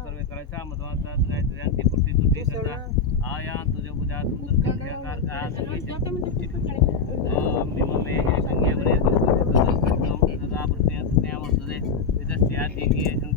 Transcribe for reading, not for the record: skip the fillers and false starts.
सर्वे करायचा मधवाचा गायत्री पुट्टी तुटी करता आया तुझे बुझा सुंदर कन्याकार का मिममे हे कन्या बरे सदा प्रत्यय न्याय वर्तते विदस्त्याति